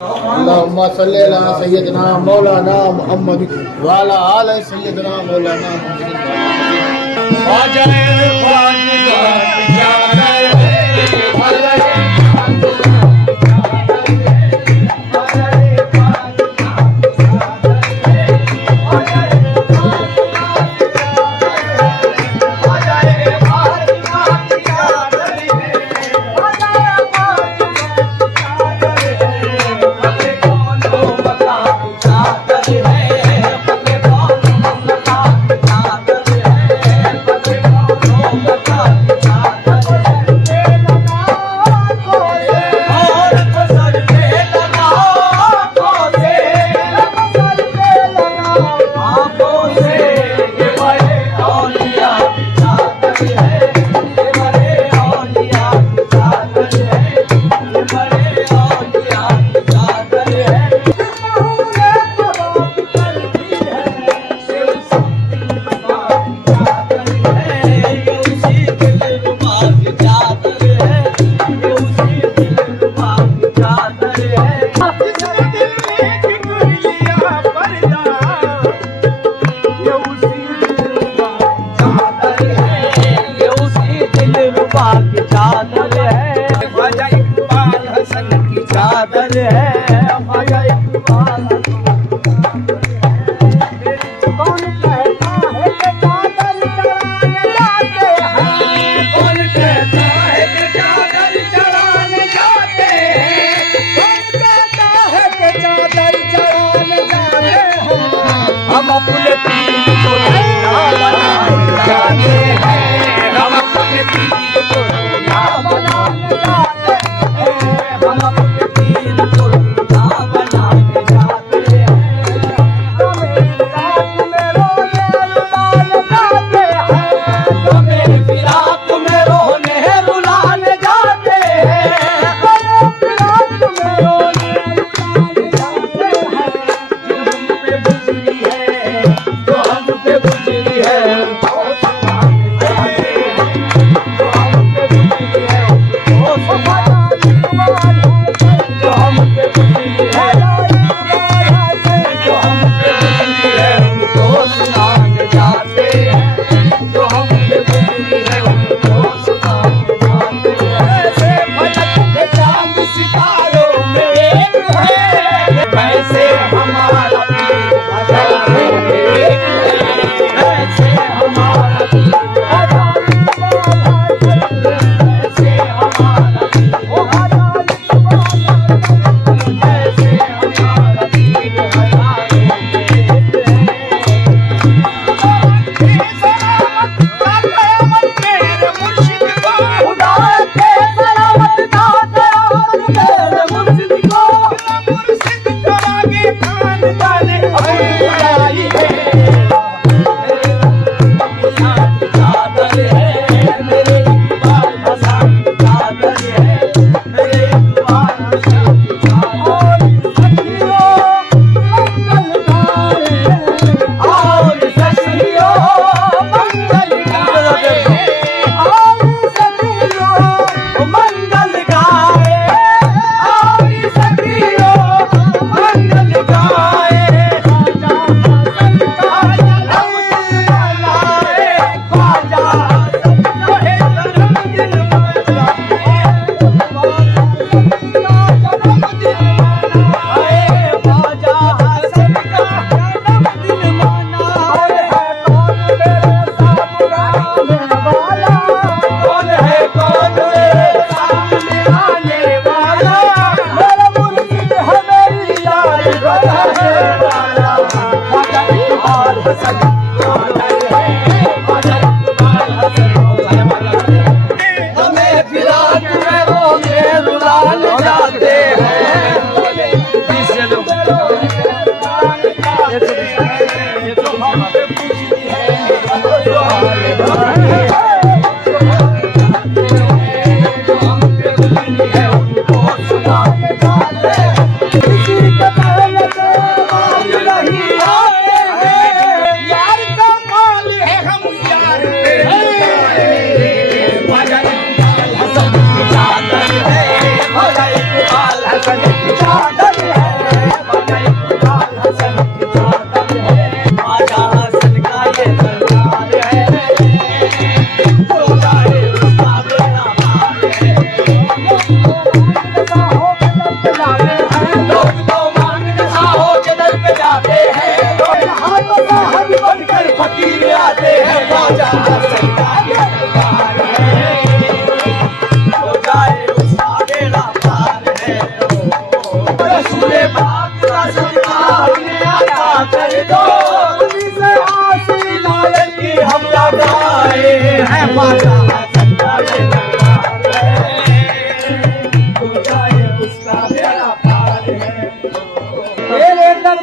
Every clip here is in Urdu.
اللهم صل على سيدنا مولانا محمد وعلى آل سيدنا مولانا محمد خواجہ خواجہ ہم اپنے پیر کو دنیا بنانے جاتے ہیں ہم اپنے پیر کو دنیا بنانے جاتے ہیں ہم اپنے پیر کو دنیا بنانے جاتے ہیں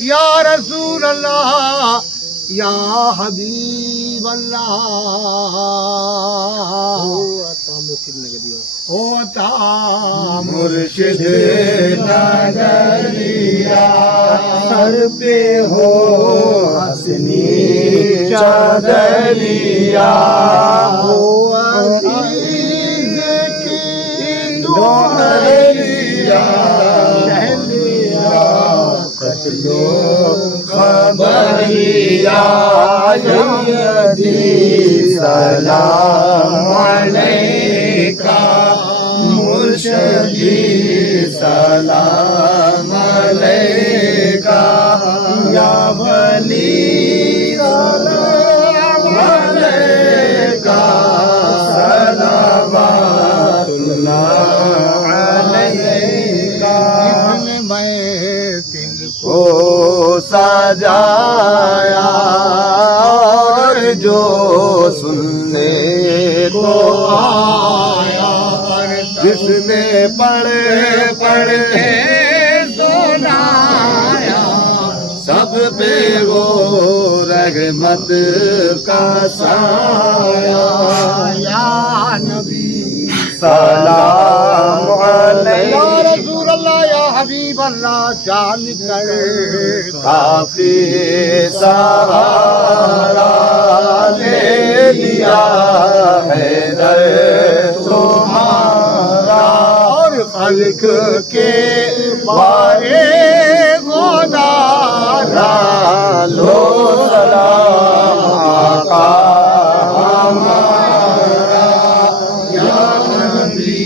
یا رسول اللہ یا حبیب اللہ ہوتا مرشد نگریا سر پہ ہو حسنی چادریا ہو عزیز کی دنیا شہنیا قتلو خبریا یدی سلام علیکہ مرشدی سلام علیکہ یا ولی سلام علیکہ صلوات اللہ علیکہ میں دل کو سجایا اور جو سننے کو آیا جس نے پڑھے سنایا سب پہ وہ رحمت کا سایہ یا نبی سلام یا علیکہ رسول اللہ یا حبیب اللہ جان کر کافی سہارا لے لیا حیدر تمہارا اور خلق کے بارے گودارا لو سلام آقا ہمارا یا نبی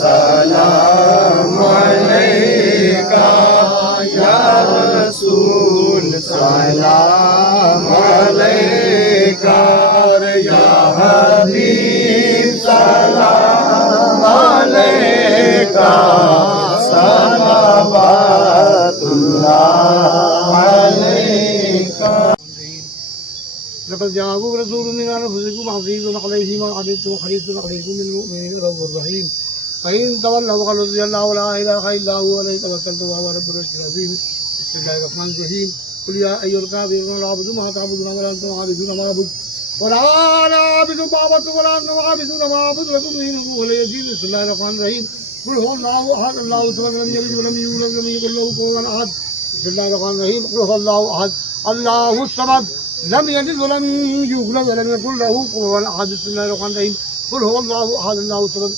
سلام علیکہ یا رسول سلام علیکہ یا حبیب سلام علیکہ صلوات اللہ علیکہ لقد جاءكم رسول من انفسكم عزيز عليه ما عنتم حريص عليكم بالمؤمنين رؤوف رحيم فإن تولوا فقل رضي الله لا إله إلا هو عليه توكلت وهو رب العرش العظيم بسم الله الرحمن الرحيم قل يا أيها الكافرون لا أعبد ما تعبدون ولا أنتم عابدون ما أعبد ولا أنا عابد ما عبدتم ولا أنتم عابدون ما أعبد لكم دينكم ولي دين بسم الله الرحمن الرحيم قل هو الله أحد الله الصمد لم يلد ولم يولد ولم يكن له كفوا أحد بسم الله الرحمن الرحيم قل هو الله أحد الله الصمد لم يلد ولم يولد ولم يكن له كفوا أحد بسم الله الرحمن الرحيم قل هو الله أحد الله الصمد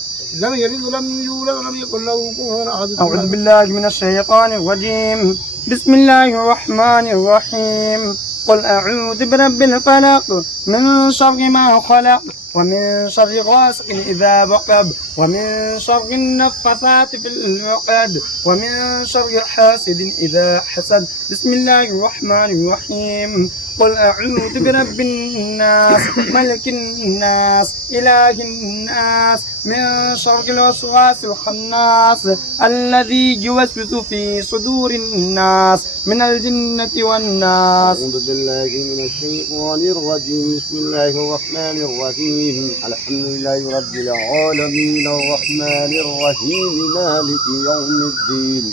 لم يلد ولم يولد ولم يكن له كفوا أحد أعوذ بالله من الشيطان الرجيم بسم الله الرحمن الرحيم قل أعوذ برب الفلق من شر ما خلق ومن شر غاسق إذا وقب ومن شر النفاثات في العقد ومن شر حاسد إذا حسد بسم الله الرحمن الرحيم قل أعوذ برب الناس ملك الناس إله الناس من شر الوسواس الخناس الذي يوسوس في صدور الناس من الجنة والناس. أعوذ بالله من الشيطان الرجيم بسم الله الرحمن الرحيم الحمد لله رب العالمين الرحمن الرحيم مالك يوم الدين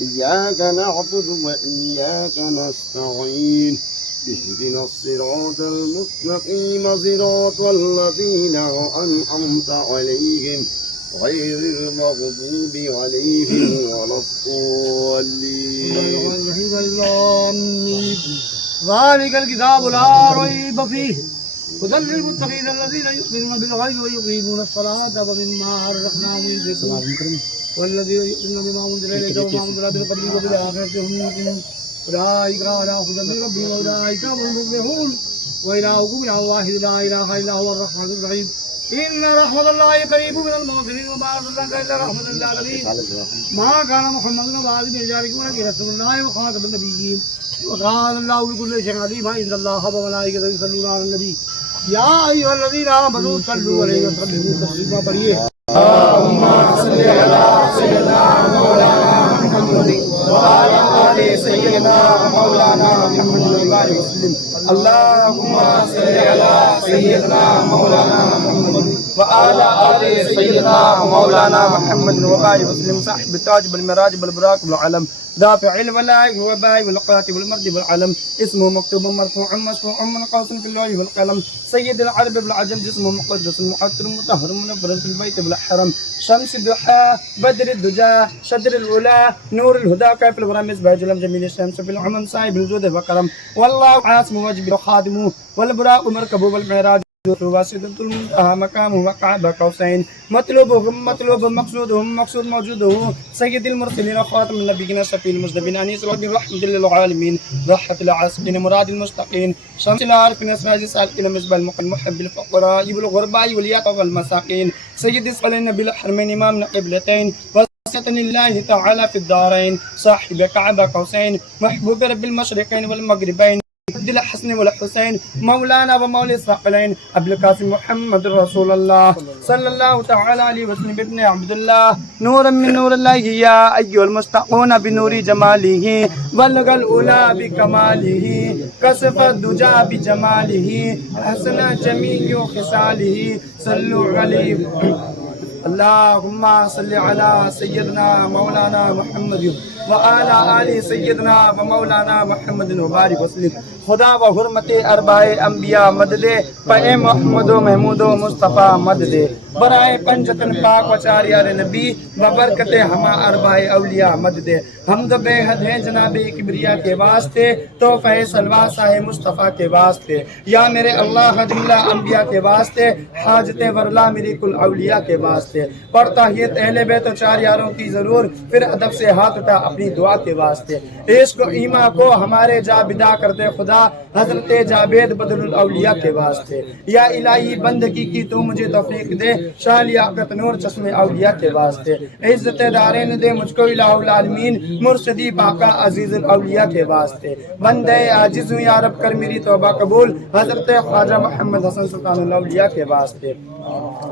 إياك نعبد وإياك نستعين اهدنا الصراط المستقيم صراط الذين أنعمت عليهم غير المغضوب عليهم ولا الضالين. ذلك الكتاب لا ريب فيه هدى للمتقين الذين يؤمنون بالغيب ويقيمون الصلاة ومما رزقناهم ينفقون والذين يؤمنون بما أنزل إليك وما أنزل من قبلك وبالآخرة هم يوقنون أولئك على هدى من ربهم وأولئك هم المفلحون وإلهكم إله واحد لا إله إلا هو الرحمن الرحيم إن رحمة الله قريب من المحسنين وما أرسلناك إلا رحمة للعالمين. ما كان محمد نبيا من رجالكم ولكن رسول الله وخاتم النبيين وقال الله بكل شيء عليم إن الله وملائكته يصلون على النبي يا أيها الذين آمنوا صلوا عليه وسلموا تسليما. پڑھیے اللهم صل على سيدنا مولانا محمد وعلى آل سيدنا مولانا محمد وبارك وسلم. اللهم صل على سيدنا مولانا محمد وعلى آل سيدنا مولانا محمد وآله وسلم صاحب التاج بالمراج بالبراق بالعلم دافع الولاء والوباء والقات والمرد بالعلم اسمه مكتوب مرفوع مسموع من قوس في اللوح والقلم سيد العرب بالعجم جسمه مقدس معطر مطهر منور في البيت بالحرم شمس الضحى بدر الدجى شدر الأولى نور الهدى كيف الغرام مصباح جلم جميل الشمس في العمم صاحب الجود والكرم والله عاصم وجب خادمه والبراق مركبه والمعراج واسطة المنتهى مقامه وقعب قوسين مطلوبهم مطلوب مقصودهم مقصود موجوده سيد المرسلين وخاتم النبيين شفيع المذنبين أنيس ربي رحمة للعالمين راحة العاصفين مراد المستقيم شمس العارفين سراج السالكين مصباح المحب الفقراء والغرباء واليتامى والمساكين سيد الصالحين بالحرمين إمام قبلتين وسط الله تعالى في الدارين صاحب كعبة قوسين محبوب رب المشرقين والمغربين عبد الحسن والحسين مولانا ومولى الثقلين ابو القاسم محمد رسول الله صلى الله تعالى عليه وسلم ابن عبد الله نورا من نور الله يا ايها المستقون بنور جماله بلغ الاولى بكماله كشف الدجى بجماله حسن جميع خصاله صلوا عليه اللهم صل على سيدنا مولانا محمد وعلى آل سيدنا ومولانا محمد وبارك وسلم خدا و حرمت اربائے انبیاء مدد پے محمد و محمود و مصطفیٰ مدد برائے پنجتن پاک و چاریار نبی ببرکت ہما اربائے اولیاء مدد حمد بے حد ہے جناب کبریا کے واسطے توفہ سلوہ صاحب مصطفیٰ کے واسطے یا میرے اللہ جملہ انبیاء کے واسطے حاجت ورلا میری کل اولیاء کے واسطے پڑھتا یہ اہل بیت و چار یاروں کی ضرور پھر ادب سے ہاتھ اٹھا اپنی دعا کے واسطے عشق و ایمان کو ہمارے جابدہ کرتے خدا حضرت جاوید بدر الاولیاء کے واسطے یا الہی بندگی کی تو مجھے توفیق دے شاہ لیاقت نور چشم اولیاء کے واسطے عزت دارین دے مجھ کو الہ العالمین مرشدی باقا عزیز الاولیاء کے واسطے بندے عاجز ہوں یا رب کر میری توبہ قبول حضرت خواجہ محمد حسن سلطان الاولیاء کے واسطے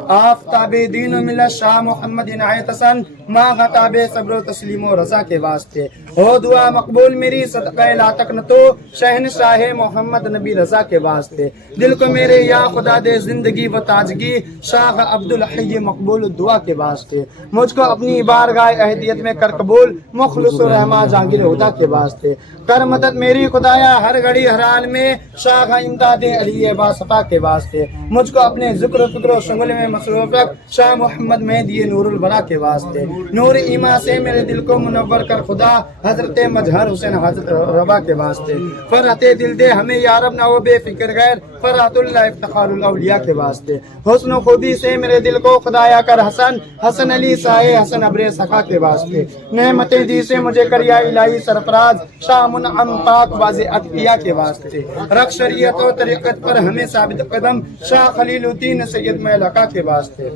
آفتاب دین و ملت شاہ محمد عنایت حسن ماں غتاب صبر و تسلیم و رضا کے واسطے ہو دعا مقبول میری صدقہ لا تقنطو شہنشاہ محمد نبی رضا کے واسطے دل کو میرے یا خدا دے زندگی و تاجگی شاہ عبدالحی مقبول دعا کے واسطے مجھ کو اپنی بارگاہ اہدیت میں کر قبول مخلص و رحمہ جہانگیر ہدا کے واسطے کر مدد میری خدایا ہر گھڑی ہر حال میں شاہ امداد علی باصفا کے واسطے مجھ کو اپنے ذکر و فکر و شغل میں مصروف رکھ شاہ محمد مہدی نور البرا کے واسطے نور ایمان سے میرے دل کو منور کر خدا حضرت مظہر حسین حضرت ربا کے واسطے فرحت دل دے ہمیں یا رب نہ ہو بے فکر غیر فرحت اللہ افتخار الاولیاء کے واسطے حسن و خوبی سے میرے دل کو خدایا کر حسن حسن علی سائے حسن ابر سخا کے واسطے نعمتیں دی سے مجھے کر یا الہی سرفراز شاہ منعم پاک واضح اتقیاء کے واسطے رکھ شریعت و طریقت پر ہمیں ثابت قدم شاہ خلیل الدین سید ملکہ کے واسطے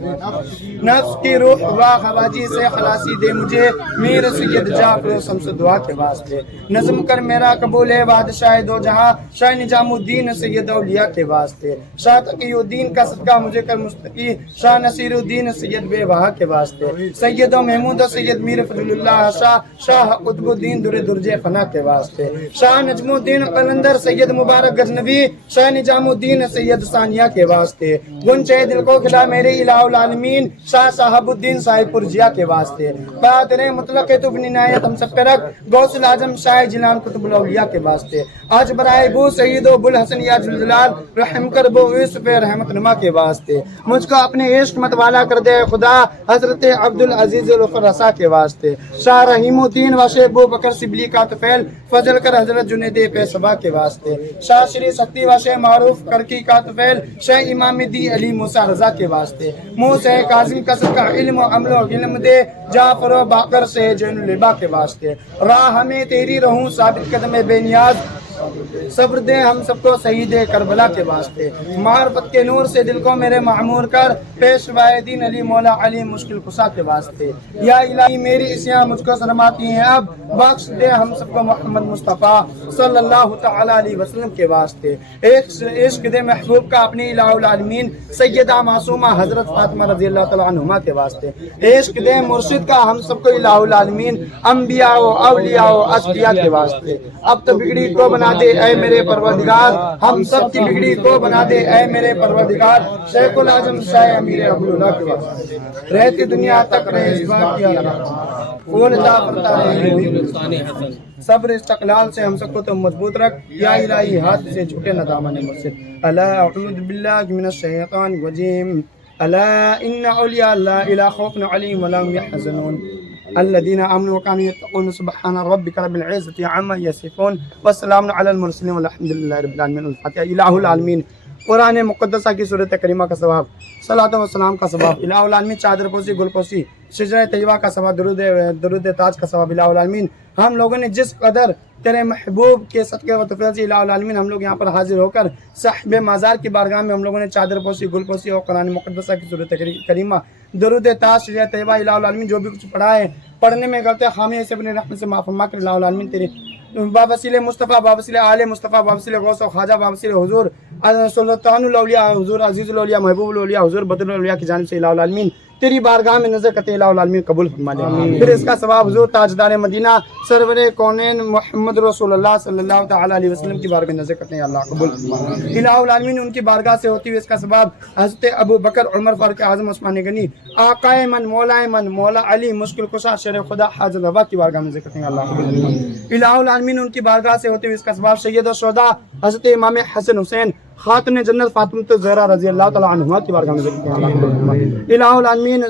نفس کی روح و خواجی سے خلاصی دے مجھے میر سید جعفر و شمس دعا کے واسطے نظم کر میرا قبول ہے بادشاہ دو جہاں شاہ نظام الدین سید اولیاء کے واسطے شاہ تقی الدین کا صدقہ مجھے کر مستقی شاہ نصیر الدین سید بے بہا کے واسطے سید و محمود و سید میر فضل اللہ شاہ قطب الدین در درج فنا کے واسطے شاہ نجم الدین قلندر سید مبارک غزنوی شاہ نظام الدین سید ثانیہ کے واسطے گنچے دل کو کھلا میرے الہ العالمین شاہ صاحب الدین صاحب پرجیا کے واسطے قادر مطلق تو اپنی عنایت ہم سب پہ رکھ غوث العظم شاہ جیلان قطب الاولیاء کے واسطے آج برائے بو سید و ابو الحسن یا جلال رحم کر بو یوسف رحمت نما کے واسطے مجھ کو اپنے عشق مت والا کر دے خدا حضرت عبدالعزیز الفرسا کے واسطے شاہ رحیم الدین و شیخ ابو بکر سبلی کا طفیل فضل کر حضرت جنید پیشوا کے واسطے شاہ شری سختی و شیخ معروف کرکی کا طفیل شیخ امام دی علی موسیٰ رضا کے واسطے موسیٰ کاظم قصر کا علم و عمل و علم دے جعفر و باقر سے جین البا کے واسطے راہ ہمیں تیری رہوں ثابت قدم بے نیاز صبر دے ہم سب کو سعید کربلا کے واسطے معرفت کے نور سے دل کو میرے معمور کر پیشوائے دین علی مولا علی مشکل کشا کے واسطے یا الہی میری اسیاں مجھ کو شرماتی ہیں اب بخش دے ہم سب کو محمد مصطفیٰ صلی اللہ تعالی علیہ وسلم کے واسطے عشق دے محبوب کا اپنی الہ العالمین سیدہ معصومہ حضرت فاطمہ رضی اللہ تعالیٰ عنہما کے واسطے عشق دے مرشد کا ہم سب کو الہ العالمین انبیاء و اولیاء و اشقیاء کے واسطے اب تو بگڑی کو بنا بنا دے اے میرے پروردگار، ہم سب کی بگڑی کو بنا دے اے میرے پروردگار، شیخ العظم شاہ امیر عبداللہ کے واسطے رہتی دنیا تک رہے اس بات کی پھول عطا کرتا رہے، صبر استقلال سے ہم سب کو تو مضبوط رکھ یا الہی، ہاتھ سے چھوٹے نہ دامن مسجد۔ الا اعوذ باللہ من الشیطان الرجیم، الا ان اولیاء اللہ لا خوف علیہم ولا هم يحزنون الذين آمنوا وكانوا يتقون سبحان ربك رب العزة عما يصفون والسلام على المرسلين والحمد لله رب العالمين۔ الفاتحہ۔ الہ العالمین قرآن مقدسہ کی سورۃ کریمہ کا ثواب، صلاۃ و سلام کا ثواب، الہ العالمین چادر پوشی گل پوشی شجرہ طیبہ کا ثواب، درود تاج کا ثواب۔ الہ العالمین ہم لوگوں نے جس قدر تیرے محبوب کے صدقے و توفیق سے الہ العالمین ہم لوگ یہاں پر حاضر ہو کر صاحب مزار کی بارگاہ میں ہم لوگوں نے چادر پوشی گل پوشی اور قرآن مقدسہ کی سورۃ کریمہ، درود تاج، شجرہ طیبہ، الہ العالمین جو بھی کچھ پڑھا ہے، پڑھنے میں غلطی خامی سے اپنے رحمت سے معاف فرما کر الہ العالمین تیرے بابسیل مصطفیٰ، بابسیل آل مصطفیٰ، بابسیل غوث و خواجہ، بابسیل حضور سلطان الاولیاء، حضور عزیز الاولیاء، محبوب الاولیاء، حضور بدر الاولیاء کی جانب سے الہ العالمین تیری بارگاہ میں نظر کرتے الہ العالمین قبول فرما لے۔ پھر اس کا ثواب حضور تاجدار مدینہ سرور کونین محمد رسول اللہ صلی اللہ تعالی علیہ وسلم کی بارگاہ میں نظر کرتے ہیں، اللہ قبول فرما۔ الہ العالمین ان کی بارگاہ سے ہوتی ہوئی اس کا ثواب حضرت ابو بکر، عمر، فاروق اعظم، عثمان غنی، آقائے من، مولا من، مولا علی، مشکل کشا، شیر خدا، حاجت روا کی بارگاہ میں نظر کرتے ہیں، اللہ قبول فرما۔ الہ العالمین ان کی بارگاہ سے ہوتے ہوئے اس کا ثواب سید الشہداء حضرت امام حسن حسین، خاتون جنت فاطمہ الزہرا رضی اللہ تعالی عنہا کی بارگاہ میں نظر کرتے ہیں، اللہ قبول فرما۔ الہ العالمین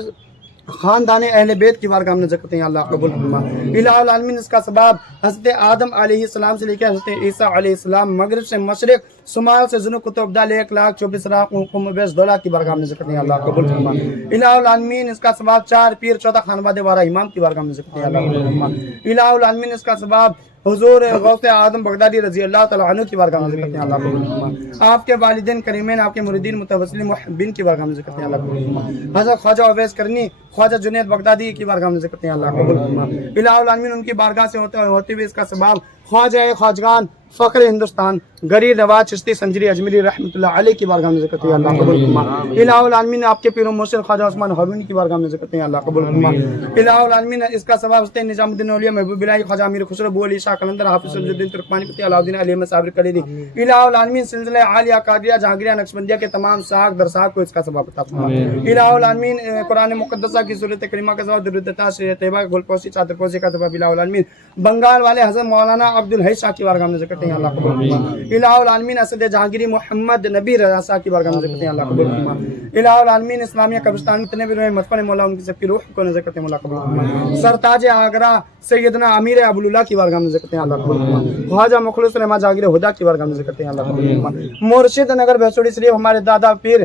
خاندان اہل بیت کی بارگاہ میں نظر کرتے ہیں، اللہ قبول فرما۔ الہ العالمین اس کا ثواب حضرت آدم علیہ السلام سے لے کے حضرت عیسیٰ علیہ السلام، مغرب سے مشرق، شمال سے جنوب قطب دال 1,24,000 کی بارگاہ میں نظر کرتے ہیں، اللہ قبول فرما۔ الہ العالمین اس کا ثواب 4 پیر 14 خانواد وارہ امام کی بارگاہ میں نظر کرتے ہیں، اللہ قبول فرما۔ الہ العالمین اس کا ثواب حضور غوث اعظم بغدادی رضی اللہ تعالیٰ عنہ کی بارگاہ میں ذکر کرتے ہیں، اللہ قبول فرما۔ آپ کے والدین کریمین، آپ کے مریدین متوسلین محبین کی بارگاہ میں ذکر کرتے ہیں، اللہ قبول فرما۔ حضرت خواجہ اویس کرنی، خواجہ جنید بغدادی کی بارگاہ میں ذکر کرتے ہیں، اللہ قبول فرما۔ الہ العالمین ان کی بارگاہ سے ہوتے ہوئے اس کا ثواب خواجہ خواجگان، فخر ہندوستان، غریب نواز چشتی سنجری اجمیری رحمۃ اللہ علیہ کی بارگاہ میں ذکر کرتے ہیں، اللہ قبول فرما۔ الہ العالمین آپ کے پیر و مرشد خواجہ عثمان ہارونی کی بارگاہ میں ذکر کرتے ہیں، اللہ قبول فرما۔ الہ العالمین اس کا ثواب حضرت نظام الدین اولیاء، محبوب الہی خواجہ امیر خسرو، ابو علی شاہ قلندر، حافظ الدین ترکمانی، قطب علاؤدین علیہ صابر کلیدی۔ الہ العالمین سلسلہ عالیہ قادریہ جہانگیریہ نقشبندیہ کے تمام ساق درساق کو اس کا ثواب عطا فرما۔ الہ العالمین قرآن مقدسہ کی سورۃ کریمہ کا ثواب، درود تاج، شجرہ طیبہ، گل پوشی، چادر پوشی کا ثواب الہ العالمین بنگال والے حضرت مولانا عبدالحی شاہ کی بارگاہ میں ذکر کرتے ہیں، اللہ قبول فرما۔ الہ العالمین اسد جہانگیری محمد نبی رضا شاہ کی بارگاہ میں ذکر کرتے ہیں، اللہ قبول فرما۔ الہ العالمین اسلامیہ قبرستان میں اتنے بھی روح مدفن مولا ان کی سب کی روح کو نظر کرتے ہیں، اللہ قبول فرما۔ سرتاج آگرہ سیدنا امیر ابواللہ کی بارگاہ میں ذکر کرتے ہیں، اللہ قبول فرما۔ خواجہ مخلص رحمہ جہانگیر ہدا کی بارگاہ میں ذکر کرتے ہیں، اللہ قبول فرما۔ مرشد نگر بھیسوڑی شریف ہمارے دادا پیر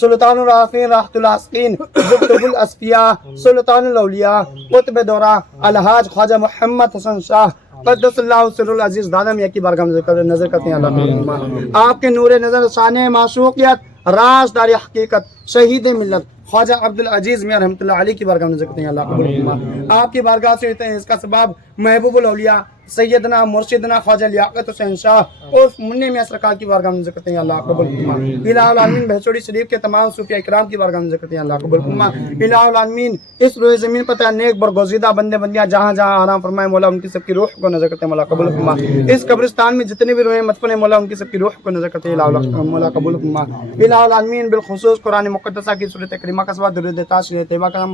سلطان العارفین راحت العاسقین جبتب الاسفیاء سلطان الاولیاء قطب دورہ الحاج خواجہ محمد حسن شاہ قدس اللہ سر العزیز دادا میاں کی بارگاہ میں نظر کرتے ہیں، اللہ قبول۔ آپ کے نور نظر، شان معشوقیت، رازدار حقیقت، شہید ملت خواجہ عبدالعزیز میاں رحمۃ اللہ علیہ کی بارگاہ میں ذکر کرتے ہیں، اللہ قبول فرما۔ آپ کی بارگاہ سے اس کا سبب محبوب الاولیاء سیدنا مرشدنا خواجہ لیاقت حسین شاہ اور منی میاں سرکار کی بارگاہ میں ذکر کرتے ہیں، اللہ قبول فرما۔ الہ العالمین بھیسوڑی شریف کے تمام صوفیاء اکرام کی بارگاہ میں ذکر کرتے ہیں، اللہ قبول فرما۔ الہ العالمین اس روئے زمین پر نیک برگزیدہ بندے بندیاں جہاں جہاں آرام فرمائے مولا ان کی سب کی روح کو نظر کرتے ہیں، مولا قبول فرما۔ اس قبرستان میں جتنے بھی روئے مدفن مولا ان کی سب کی روح کو نظر کرتے ہیں، مولا قبول فرما۔ الہ العالمین بالخصوص قرآن مقدسہ کی سورۃ کریمہ کا ثواب، درود تاج، شجرہ طیبہ کا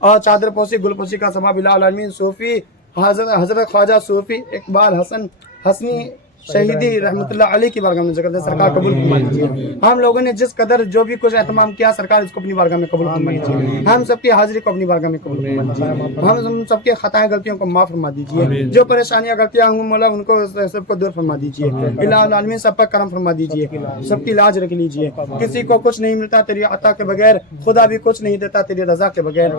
اور چادر پوشی گل پوشی کا ثواب الہ العالمین صوفی حضرت خواجہ صوفی اقبال حسن حسنی شہیدی رحمۃ اللہ علیہ کی بارگاہ میں ذکر کرتے ہیں، سرکار قبول فرما لیجیے۔ ہم لوگوں نے جس قدر جو بھی کچھ اہتمام کیا سرکار اس کو اپنی بارگاہ میں قبول فرما لیجیے۔ ہم سب کی حاضری کو اپنی بارگاہ میں قبول فرما لیجیے۔ ہم سب کی خطائیں غلطیوں کو معاف فرما دیجیے، جو پریشانیاں غلطیاں ہوں مولا ان کو سب کو دور فرما دیجیے۔ الہ العالمین سب پر کرم فرما دیجیے، سب کی لاج رکھ لیجیے۔ کسی کو کچھ نہیں ملتا تیری عطا کے بغیر، خدا بھی کچھ نہیں دیتا تیری رضا کے بغیر۔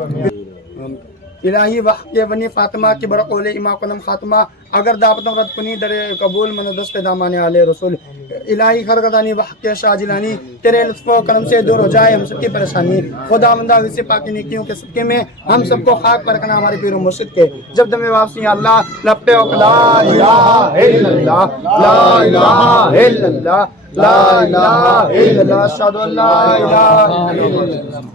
الہی وحق بنی فاطمہ کی برقول امام کنم خاتمہ اگر دعوتم رد کنی در قبول من دست دامان علیہ رسول۔ الہی خرگدانی وحق شاہ جلانی تیرے لطف و کرم سے دور ہو جائے ہم سب کی پریشانی۔ خدا مندہ ویسے پاکی نیکیوں کے صدقے میں ہم سب کو خاک پر رکھنا ہمارے پیر و مرشد کے۔ جب دم واپسی اللہ لپے لا الہ الا اللہ، لا الہ الا اللہ، لا الہ الا اللہ، اشہد ان لا الہ الا اللہ۔